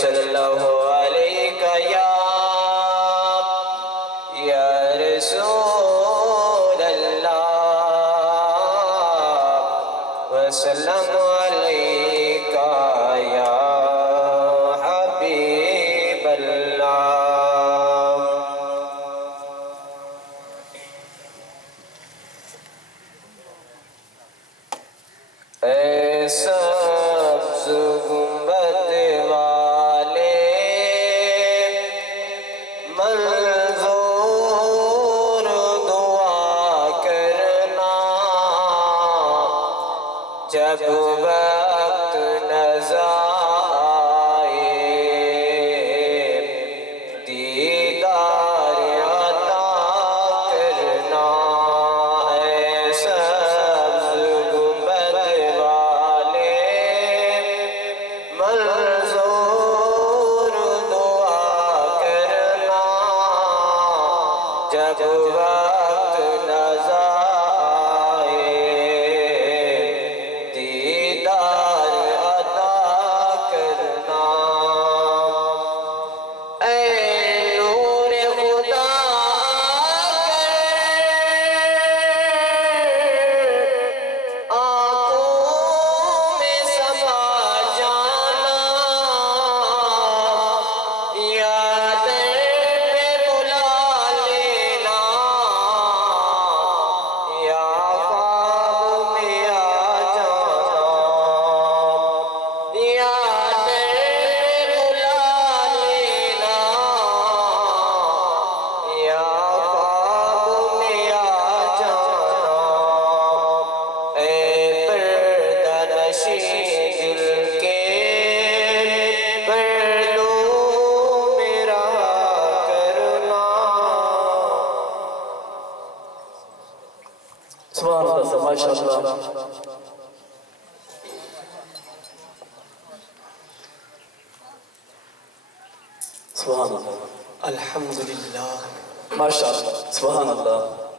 صلی اللہ علیہ یا رسول اللہ وسلم علیہ یا حبیب اللہ. اے سبز گنبد والے منظور دعا کرنا جب وقت نظر آئے دیدار عطا کرنا. اے سبز گنبد والے منظور دعا کرنا جب وقت نظر آئے دیدار عطا کرنا. اے نور خدا آنکھوں میں سما جانا یا در پہ بلا لینا یا خواب میں آ جانا یا در پہ بلا لینا یا خواب میں آ جانا. اے پردہ نشین دل کے پردوں میں رہا کرنا. سبحان اللہ ماشاءاللہ. سبحان اللہ الحمدللہ. ماشاءاللہ سبحان اللہ.